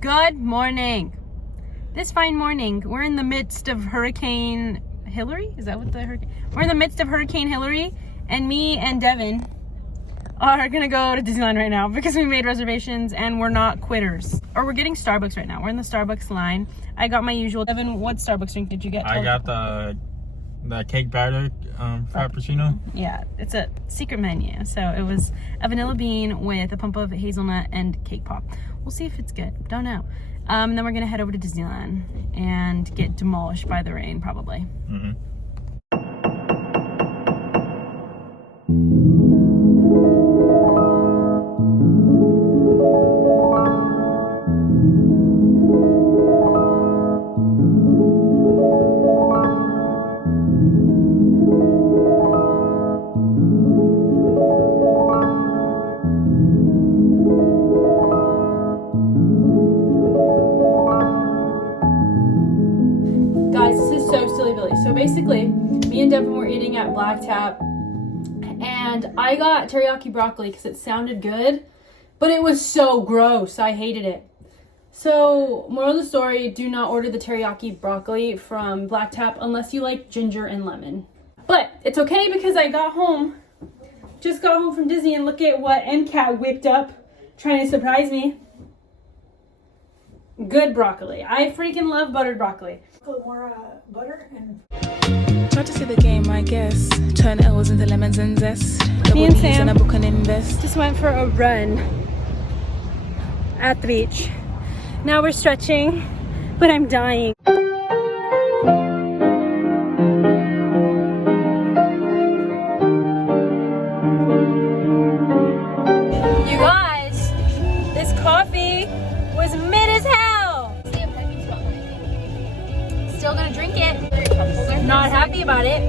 Good morning. This fine morning, we're in the midst of Hurricane Hillary? Is that what the hurricane? We're in the midst of Hurricane Hillary, and me and Devin are gonna go to Disneyland right now because we made reservations and we're not quitters. Or we're getting Starbucks right now. We're in the Starbucks line. I got my usual. Devin, what Starbucks drink did you get? I got the cake batter frappuccino. Yeah, it's a secret menu. So it was a vanilla bean with a pump of hazelnut and cake pop. We'll see if it's good. Don't know. Then we're gonna head over to Disneyland and get demolished by the rain, probably. Mm-hmm. Guys, this is so silly Billy. So basically, me and Devin were eating at Black Tap, and I got teriyaki broccoli because it sounded good, but it was so gross. I hated it. So, moral of the story, do not order the teriyaki broccoli from Black Tap unless you like ginger and lemon. But it's okay because I just got home from Disney, and look at what MCAT whipped up trying to surprise me. Good broccoli. I freaking love buttered broccoli. Put more butter and... Try to see the game, I guess. Turn L's into lemons and zest. Me and Double D's Sam and a book and invest. just went for a run at the beach. Now we're stretching, but I'm dying. You guys, this coffee was mid as hell. Still gonna drink it. Not happy about it.